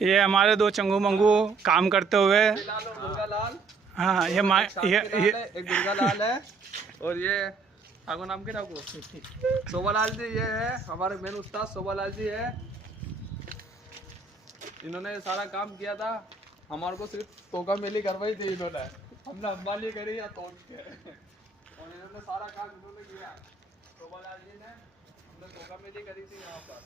ये हमारे दो चंगू मंगू काम करते हुए। लाल और दुर्गा लाल। हाँ ये एक दुर्गा लाल है और ये ठाकुर नाम के ठाकुर शोभालाल जी, ये है हमारे मेन उस्ताद शोभालाल जी है। इन्होंने सारा काम किया था, हमारे को सिर्फ तोका मेली करवाई थी इन्होंने, हमने अंबाली करी या तोड़ के, और इन्होंने सारा काम इन्होंने किया। शोभालाल जी ने हमने तोका मेली करी थी यहाँ पर।